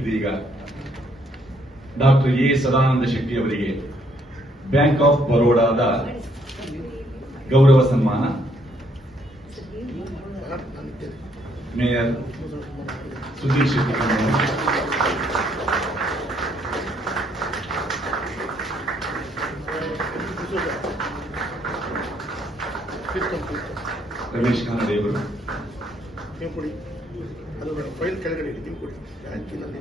ಇದೀಗ doctor A Sadananda Shetty ಅವರಿಗೆ bank of ಬರೋಡಾದ ಗೌರವ ಸನ್ಮಾನ. ಮೇಯರ್ ಸುಧೀರ್ ಶೆಟ್ಟಿ, ರಮೇಶ್ ಕಾನಡೆಯವರು, ಫೈಲ್ ಕೆಳಗಡೆ ಕೊಡಿ ಬ್ಯಾಂಕಿನಲ್ಲಿ